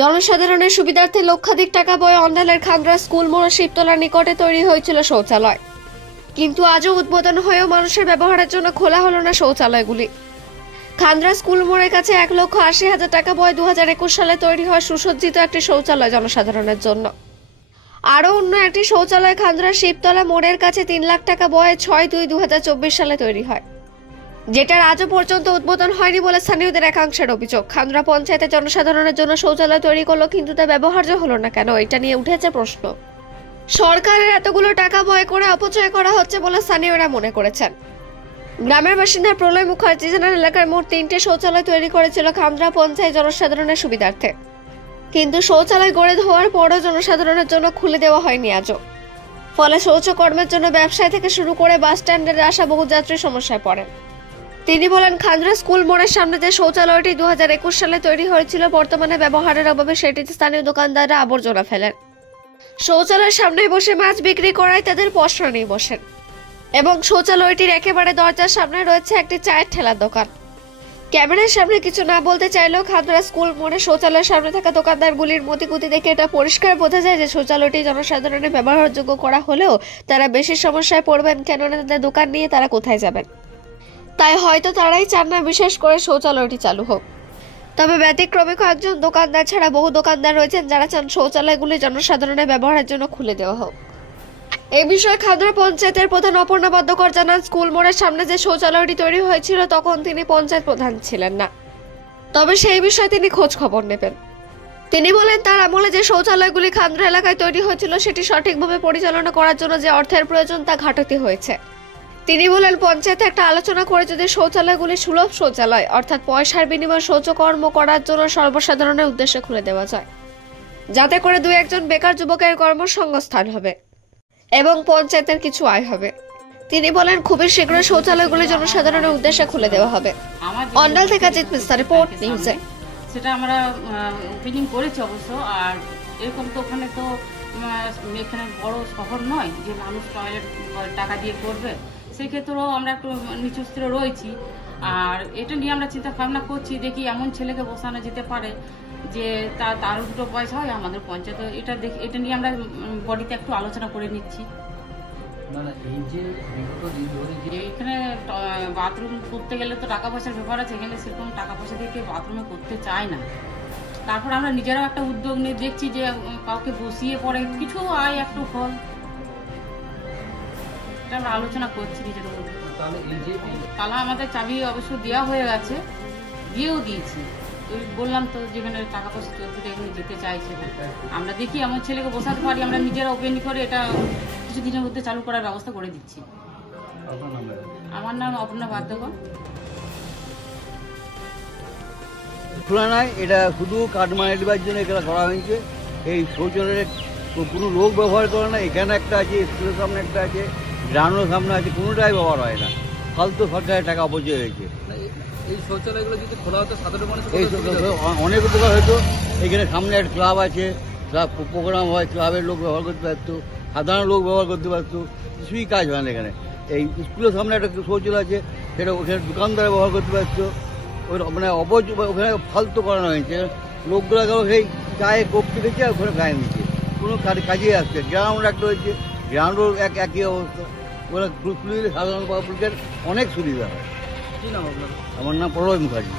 জনসাধারণের সুবিধার্থে লক্ষাধিক টাকা বয়ে অন্ডালের খান্দ্রা স্কুল মোড় শিবতলার নিকটে তৈরি হয়েছিল শৌচালয়, কিন্তু আজও উদ্বোধন হয়েও মানুষের ব্যবহারের জন্য খোলা হলো না শৌচালয়গুলি। খান্দ্রা স্কুল মোড়ের কাছে 1,80,000 টাকা বয়ে 2021 সালে তৈরি হয় সুসজ্জিত একটি শৌচালয় জনসাধারণের জন্য। আরও অন্য একটি শৌচালয় খান্দ্রা শিবতলা মোড়ের কাছে 3 লাখ টাকা বয়ে 6/2/2024 সালে তৈরি হয়, যেটার আজও পর্যন্ত উদ্বোধন হয়নি বলে স্থানীয়দের একাংশের অভিযোগ। খান্দ্রা পঞ্চায়েতে জনসাধারণের জন্য শৌচালয় তৈরি করলো, কিন্তু তা ব্যবহার্য হলো না কেন, এটা নিয়ে উঠেছে প্রশ্ন। সরকারের এতগুলো টাকা ব্যয় করে অপচয় করা হচ্ছে বলে স্থানীয়রা মনে করেছেন। গ্রামের বাসিন্দা প্রলয় মুখার্জি জানান, এলাকার মোট 3টে শৌচালয় তৈরি করেছিল খান্দ্রা পঞ্চায়েত জনসাধারণের সুবিধার্থে, কিন্তু শৌচালয় গড়ে ধোয়ার পরও জনসাধারণের জন্য খুলে দেওয়া হয়নি আজও। ফলে শৌচকর্মের জন্য ব্যবসায় থেকে শুরু করে বাস স্ট্যান্ডের আসা বহু যাত্রী সমস্যায় পড়েন। তিনি বলেন, খান্দ্রা স্কুল মোড়ের সামনে যে শৌচালয়টি 2021 সালে তৈরি হয়েছিল, বর্তমানে ব্যবহারের অভাবে সেটিতে স্থানীয় দোকানদাররা আবর্জনা ফেলেন। শৌচালয়ের সামনে বসে মাছ বিক্রি করায় তাদের পসরা নিয়ে বসেন, এবং শৌচালয়টির একেবারে দরজার সামনে রয়েছে একটি চায়ের ঠেলার দোকান। ক্যামেরার সামনে কিছু না বলতে চাইলেও খান্দ্রা স্কুল মোড়ে শৌচালয়ের সামনে থাকা দোকানদারগুলির মতিগতি দেখে এটা পরিষ্কার বোঝা যায় যে শৌচালয়টি জনসাধারণের ব্যবহারযোগ্য করা হলেও তারা বেশি সমস্যায় পড়বেন, কেননা তাদের দোকান নিয়ে তারা কোথায় যাবেন। তাই হয়তো তারাই চান না বিশেষ করে শৌচালয়টি চালু হোক। তবে ব্যতিক্রমে কয়েকজন দোকানদার ছাড়া বহু দোকানদার রয়েছেন যারা চান শৌচালয়গুলি জনসাধারণের ব্যবহারের জন্য খুলে দেওয়া হোক। এই বিষয়ে খান্দ্রা পঞ্চায়েতের প্রধান অপর্ণা বদ্যকর জানান, স্কুল মোড়ের সামনে যে শৌচালয়টি তৈরি হয়েছিল তখন তিনি পঞ্চায়েত প্রধান ছিলেন না, তবে সেই বিষয়ে তিনি খোঁজ খবর নেবেন। তিনি বলেন, তার আমলে যে শৌচালয়গুলি খান্দ্রা এলাকায় তৈরি হয়েছিল সেটি সঠিকভাবে পরিচালনা করার জন্য যে অর্থের প্রয়োজন তা ঘাটতি হয়েছে। তিনি বলেন, পঞ্চায়েতে একটা আলোচনা করে যদি শৌচালয়গুলি সুলভ শৌচালয় অর্থাৎ পয়সার বিনিময়ে শৌচকর্ম করার জন্য সর্বসাধারণের উদ্দেশ্যে খুলে দেওয়া যায়, যাতে করে 2-1 বেকার যুবকের কর্মসংস্থান হবে এবং পঞ্চায়েতের কিছু আয় হবে। তিনি বলেন, খুবই শীঘ্রই শৌচালয়গুলি জনসাধারণের উদ্দেশ্যে খুলে দেওয়া হবে। অন্ডাল থেকে জিৎ মিস্টার, রিপোর্ট নিউজে। সেটা আমরা ওপেনিং করেছি অবশ্য। আর এরকম তো ওখানে তো এখানে বড় শহর নয় যে মানুষ টয়লেট টাকা দিয়ে করবে, সেক্ষেত্রেও আমরা একটু নিচু স্তরে রয়েছি। আর এটা নিয়ে আমরা চিন্তা ভাবনা করছি, দেখি এমন ছেলেকে বসানো যেতে পারে যে তারও 2 পয়সা হয় আমাদের পঞ্চায়েত। এটা নিয়ে আমরা বডিতে একটু আলোচনা করে নিচ্ছি। এখানে বাথরুম করতে গেলে তো টাকা পয়সার ব্যাপার আছে, এখানে সেরকম টাকা পয়সা দিয়ে কেউ বাথরুমে করতে চায় না। তারপর আমরা নিজেরাও একটা উদ্যোগ নিয়ে দেখছি যে কাউকে বসিয়ে পরে কিছু আয় একটু ফল, এটা আমরা আলোচনা করছি নিজেদের মধ্যে। তালা আমাদের চাবি অবশ্য দেওয়া হয়ে গেছে, দিয়েও দিয়েছি। বললাম তো যেখানে টাকা পয়সা চলছে এখানে যেতে চাইছে, আমরা দেখি এমন ছেলেকে বসাতে পারি, আমরা নিজেরা ওপেন করে এটা কিছুদিনের মধ্যে চালু করার ব্যবস্থা করে দিচ্ছি। আমার নাম অপর্ণা বদ্যকর। খোলা নয়, এটা শুধু কাঠ মারা দেওয়ার জন্য এটা করা হয়েছে। এই শৌচালয়ের কোনো লোক ব্যবহার করে না। এখানে একটা আছে, স্কুলের সামনে একটা আছে, গ্রামের সামনে আছে, কোনোটাই ব্যবহার হয় না। ফালতু সরকারের টাকা অপচয় হয়েছে। এই শৌচালয়গুলো যদি খোলা হতো সাধারণ মানুষ অনেক উপকার হতো। এখানে সামনে একটা ক্লাব আছে, ক্লাব প্রোগ্রাম হয়, ক্লাবের লোক ব্যবহার করতে পারতো, সাধারণ লোক ব্যবহার করতে পারতো, কিছুই কাজ হয় না এখানে। এই স্কুলের সামনে একটা শৌচালয় আছে, সেটা ওখানে দোকানদার ব্যবহার করতে পারতো। মানে ওখানে ফালতু করানো হয়েছে। লোকগুলো গেল সেই গায়ে কপতে গেছে আর ওখানে গায়ে নিচ্ছে, কোনো কাজে আসছে। গ্রাউন্ড একটা হয়েছে, গ্রাউন্ডও একই অবস্থা। ওরা খুলে দিলে সাধারণ পাবলিকের অনেক সুবিধা হয়। কি নাম আপনার? আমার নাম প্রলয় মুখার্জি।